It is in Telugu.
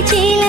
విరిచేల